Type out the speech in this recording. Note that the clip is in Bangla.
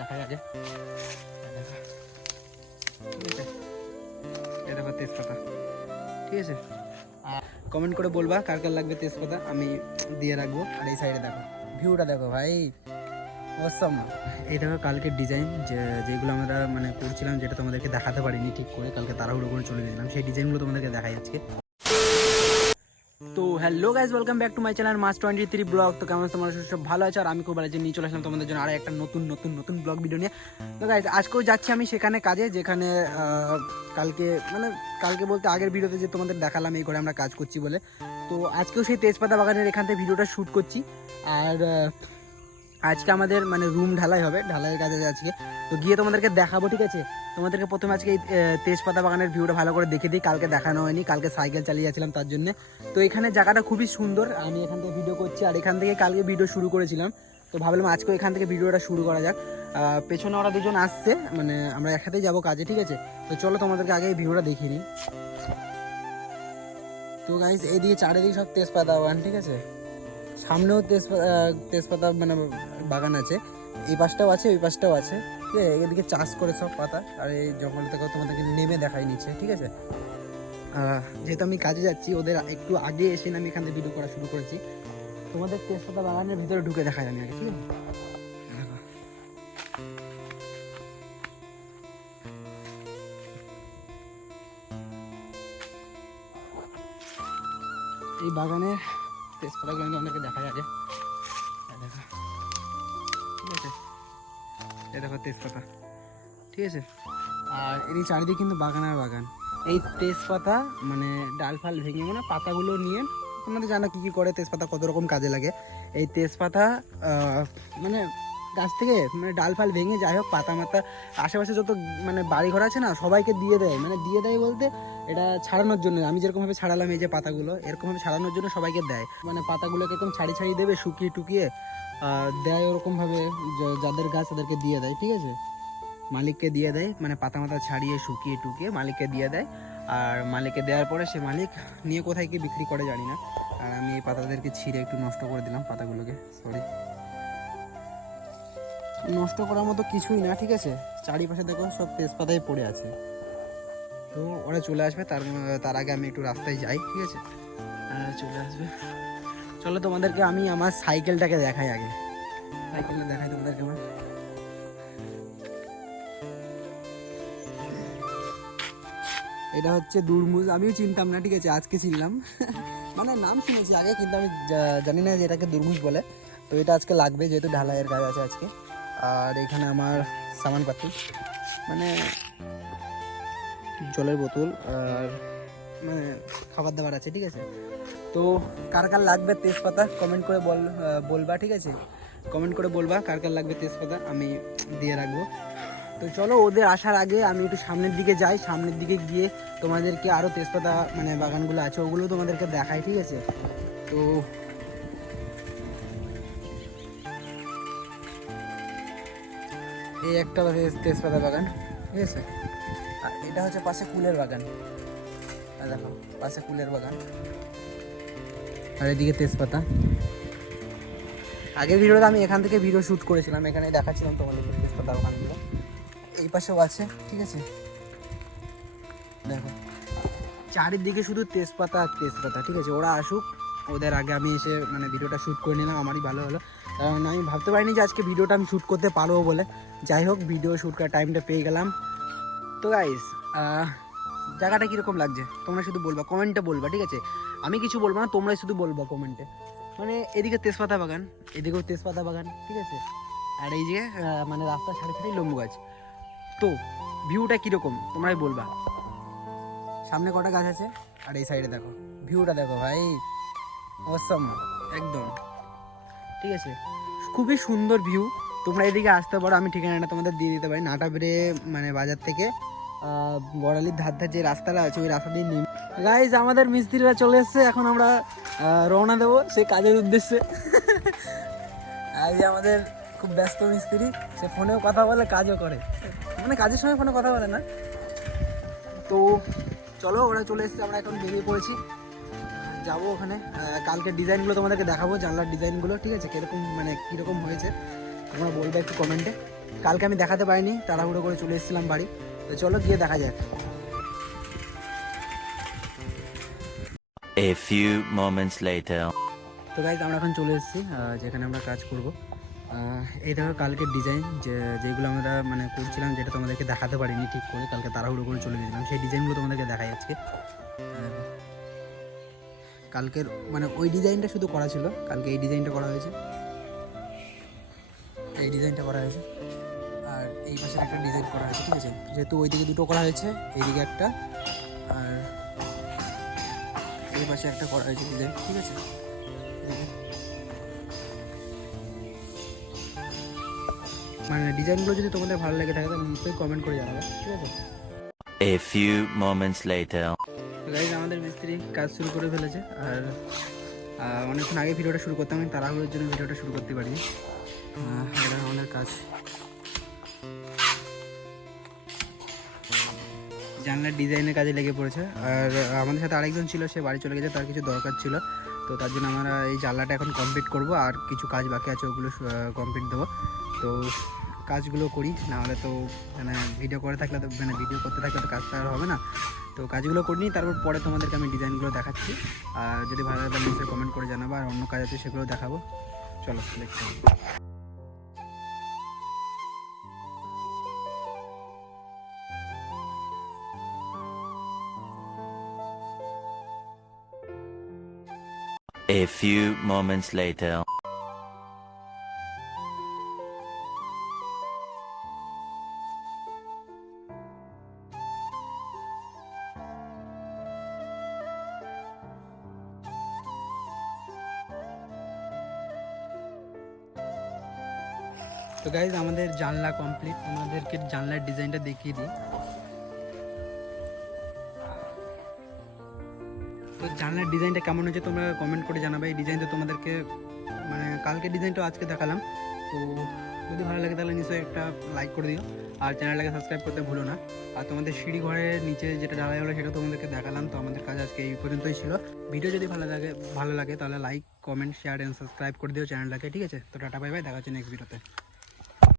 দেখা যাবে। ঠিক আছে, এই দেখো তেজপাতা। ঠিক আছে, আর কমেন্ট করে বলবা কার কার লাগবে তেজপাতা, আমি দিয়ে রাখবো। আর এই সাইডে দেখো ভিউটা দেখো ভাই, অসম। এই দেখো কালকের ডিজাইন যেগুলো আমরা মানে করছিলাম, যেটা তোমাদেরকে দেখাতে পারিনি ঠিক করে, কালকে তাড়াহুড়ো করে চলে গেছিলাম, সেই ডিজাইনগুলো তোমাদেরকে দেখাই আজকে। তো hello guys, welcome back to my channel মাস 23 ব্লগ। তো কেমন তোমরা সব ভালো আছো? আর আমি খুব ভালো আছি, নিয়ে চলে আসলাম তোমাদের জন্য আর একটা নতুন ব্লগ ভিডিও নিয়ে। তো গাইজ আজকেও যাচ্ছি আমি সেখানে কাজে, যেখানে কালকে বলতে আগের ভিডিওতে যে তোমাদের দেখালাম এই ঘরে আমরা কাজ করছি বলে। তো আজকেও সেই তেজপাতা বাগানের এখান থেকে ভিডিওটা শ্যুট করছি। আর আজকে আমাদের মানে রুম ঢালাই হবে, ঢালাইয়ের কাজে আজকে। তো গিয়ে তোমাদেরকে দেখাবো। ঠিক আছে, তোমাদেরকে প্রথমে আজকে এই তেজপাতা বাগানের ভিউটা ভালো করে দেখে দিই। কালকে দেখানো হয়নি, কালকে সাইকেল চালিয়ে যাচ্ছিলাম তার জন্য। তো এখানে জায়গাটা খুবই সুন্দর, আমি এখান থেকে ভিডিও করছি আর এখান থেকে কালকে ভিডিও শুরু করেছিলাম। তো ভাবলাম আজকেও এখান থেকে ভিডিওটা শুরু করা যাক। পেছনে ওরা দুজন আসছে, মানে আমরা একসাথেই যাবো কাজে। ঠিক আছে, তো চলো তোমাদেরকে আগে এই ভিডিওটা দেখিয়ে নিই। তো গাইস এইদিকে চারিদিকে সব তেজপাতা বাগান। ঠিক আছে, সামনেও তেজপাতা মানে বাগান আছে, এই পাশটাও আছে ওই পাশটাও আছে। ঠিক আছে, এদিকে চাষ করে সব পাতা। আর এই জঙ্গল থেকে তোমাদেরকে নেমে দেখাই নিচ্ছে। ঠিক আছে, যেহেতু আমি কাজে যাচ্ছি, ওদের একটু আগে এসে আমি এখান থেকে ভিডিও করা শুরু করেছি। তোমাদের তেজপাতা বাগানের ভিতরে ঢুকে দেখাই আমি আগে। ঠিক আছে, এই বাগানের তেজপাতাগুলো আমাদেরকে দেখা যাবে। দেখো, ঠিক আছে, এই দেখো তেজপাতা। ঠিক আছে, আর এই চারিদিকে কিন্তু বাগান আর বাগান। এই তেজপাতা মানে ডাল ফাল ভেঙে মানে পাতাগুলো নিয়ে, তোমাদের জানো কী কী করে তেজপাতা, কত রকম কাজে লাগে। এই তেজপাতা মানে গাছ থেকে মানে ডাল ফাল ভেঙে যাই হোক, পাতা মাতা আশেপাশে যত মানে বাড়ি ঘর আছে না, সবাইকে দিয়ে দেয়। মানে দিয়ে দেয় বলতে এটা ছাড়ানোর জন্য, আমি যেরকমভাবে ছাড়ালাম এই যে পাতাগুলো, এরকমভাবে ছাড়ানোর জন্য সবাইকে দেয়। মানে পাতাগুলোকে একদম ছাড়িয়ে দেবে, শুকিয়ে টুকিয়ে দেয় ওরকমভাবে, যাদের গাছ তাদেরকে দিয়ে দেয়। ঠিক আছে, মালিককে দিয়ে দেয়, মানে পাতা মাতা ছাড়িয়ে শুকিয়ে টুকিয়ে মালিককে দিয়ে দেয়। আর মালিককে দেওয়ার পরে সে মালিক নিয়ে কোথায় কি বিক্রি করে জানি না। আর আমি এই পাতাদেরকে ছিঁড়ে একটু নষ্ট করে দিলাম, পাতাগুলোকে সরি, নষ্ট করার মতো কিছুই না। ঠিক আছে, চারিপাশে দেখো সব তেজপাতায় পড়ে আছে। তো ওরা চলে আসবে, তার আগে আমি একটু রাস্তায় যাই। ঠিক আছে, চলে আসবে। চলো তোমাদেরকে আমি আমার সাইকেলটাকে দেখাই আগে, সাইকেলটা দেখাই তোমাদেরকে আমার। এটা হচ্ছে দুর্মুজ, আমিও চিনতাম না। ঠিক আছে, আজকে চিনলাম। মানে নাম শুনেছি আগে, কিন্তু আমি জানি না যে এটাকে দুর্মুজ বলে। তো এটা আজকে লাগবে, যেহেতু ঢালাইয়ের কাজ আছে আজকে। আর এখানে আমার সামানপাতি মানে জলের বোতল আর মানে খাবার দাবার আছে। ঠিক আছে, তো কার কার লাগবে তেজপাতা কমেন্ট করে বলবা। ঠিক আছে, কমেন্ট করে বলবা কার কার লাগবে তেজপাতা, আমি দিয়ে রাখবো। তো চলো ওদের আসার আগে আমি একটু সামনের দিকে যাই, সামনের দিকে গিয়ে তোমাদেরকে আরও তেজপাতা মানে বাগানগুলো আছে ওগুলো তোমাদেরকে দেখাই। ঠিক আছে, তো এই একটা তেজপাতা বাগান। ঠিক আছে, আর এটা হচ্ছে পাশে কুলের বাগান। আর দেখো পাশে কুলের বাগান, আর এদিকে তেজপাতা। আগের ভিডিওতে আমি এখান থেকে ভিডিও শ্যুট করেছিলাম, এখানে দেখাচ্ছিলাম তোমাদেরকে তেজপাতা বাগানগুলো। এই পাশেও আছে। ঠিক আছে, দেখো চারিদিকে শুধু তেজপাতা আর তেজপাতা। ঠিক আছে, ওরা আসুক, ওদের আগে আমি এসে মানে ভিডিওটা শ্যুট করে নিলাম, আমারই ভালো হলো। কারণ আমি ভাবতে পারিনি যে আজকে ভিডিওটা আমি শ্যুট করতে পারবো বলে। যাই হোক, ভিডিও শ্যুট করার টাইমটা পেয়ে গেলাম। তো গাইস জায়গাটা কীরকম লাগছে তোমরা শুধু বলবা, কমেন্টে বলবা। ঠিক আছে, আমি কিছু বলবো না, তোমরাই শুধু বলবা কমেন্টে। মানে এদিকে তেজপাতা বাগান, এদিকেও তেজপাতা বাগান। ঠিক আছে, আর এই যে মানে রাস্তার সারি লেবু গাছ। তো ভিউটা কীরকম তোমরাই বলবা। সামনে কটা গাছ আছে আর এই সাইডে দেখো ভিউটা দেখো ভাই, অসম একদম। ঠিক আছে, খুবই সুন্দর ভিউ। তোমরা এদিকে আসতে পারো, আমি ঠিকানাটা তোমাদের দিয়ে দিতে পারি। নাটাবেড়ে মানে বাজার থেকে বড়ালির ধার যে রাস্তাটা আছে ওই রাস্তা দিয়ে নেমে। গাইজ আমাদের মিস্ত্রিরা চলে এসছে, এখন আমরা রওনা দেবো সে কাজের উদ্দেশ্যে। আর যে আমাদের খুব ব্যস্ত মিস্ত্রি, সে ফোনেও কথা বলে কাজও করে, মানে কাজের সময় ফোনে কথা বলে না। তো চলো ওরা চলে এসছে, আমরা এখন বেরিয়ে পড়েছি, যাবো ওখানে। কালকের ডিজাইনগুলো তোমাদেরকে দেখাবো, জানলার ডিজাইনগুলো। ঠিক আছে, কীরকম মানে কীরকম হয়েছে তোমরা বলবে একটু কমেন্টে। কালকে আমি দেখাতে পারিনি, তাড়াহুড়ো করে চলে এসেছিলাম বাড়ি। তো চলো গিয়ে দেখা যাক। A few moments later. তো গাইজ আমরা এখন চলে এসেছি যেখানে আমরা কাজ করব। এই দেখো কালকের ডিজাইন যেগুলো আমরা মানে করছিলাম, যেটা তোমাদেরকে দেখাতে পারিনি ঠিক করে, কালকে তাড়াহুড়ো করে চলে গেছিলাম, সেই ডিজাইনগুলো তোমাদেরকে দেখাই আজকে। কালকের মানে ওই ডিজাইনটা শুধু করা ছিল, কালকে এই ডিজাইনটা করা হয়েছে, এই ডিজাইনটা করা হয়েছে, আর এই পাশে একটা ডিজাইন করা হয়েছে, ঠিক আছে। যেহেতু ওইদিকে দুটো করা হয়েছে, এইদিকে একটা আর এই পাশে একটা করা হয়েছে ডিজাইন, ঠিক আছে। মানে ডিজাইনগুলো যদি তোমাদের ভালো লেগে থাকে তাহলে নিশ্চয়ই কমেন্ট করে জানাবে, ঠিক আছে। A few moments later. Guys আমাদের মিস্ত্রি কাজ শুরু করে ফেলেছে, আর অনেকক্ষণ আগে ভিডিওটা শুরু করতাম, আমি তাড়াহুড়োর জন্য ভিডিওটা শুরু করতে পারিনি। এটা আমাদের কাজ, জানলার ডিজাইনের কাজে লেগে পড়েছে। আর আমাদের সাথে আরেকজন ছিল, সে বাড়ি চলে গেছে, তার কিছু দরকার ছিল, তো তার জন্য আমরা এই জানলাটা এখন কমপ্লিট করব, আর কিছু কাজ বাকি আছে ওগুলো কমপ্লিট দেবো। তো কাজগুলো করি, নাহলে তো মানে ভিডিও করে থাকলে তো মানে ভিডিও করতে থাকলে তো কাজটা আর হবে না। তো কাজগুলো করে নিই, তারপর পরে তোমাদেরকে আমি ডিজাইনগুলো দেখাচ্ছি, আর যদি ভালো লাগে তাহলে নিশ্চয়ই কমেন্ট করে জানাবো, আর অন্য কাজ আছে সেগুলো দেখাবো। চলো দেখতে হবে। A few moments later. তো গাইজ আমাদের জানলা কমপ্লিট, আমাদেরকে জানলার ডিজাইনটা দেখিয়ে দিই। তো জানলার ডিজাইনটা কেমন হয়েছে তোমরা কমেন্ট করে জানাবে। এই ডিজাইনটা তোমাদেরকে মানে কালকে ডিজাইনটা আজকে দেখালাম, তো যদি ভালো লাগে তাহলে নিশ্চয়ই একটা লাইক করে দিও, আর চ্যানেলটাকে সাবস্ক্রাইব করতে ভুলো না। আর তোমাদের সিঁড়ি ঘরের নিচে যেটা ঢালাই হলো সেটা তোমাদেরকে দেখালাম। তো আমাদের কাজ আজকে এই পর্যন্তই ছিল। ভিডিও যদি ভালো লাগে তাহলে like, comment, share and subscribe করে দিও চ্যানেলটাকে, ঠিক আছে। তো টাটা বাই বাই, দেখা হচ্ছে নেক্সট ভিডিওতে।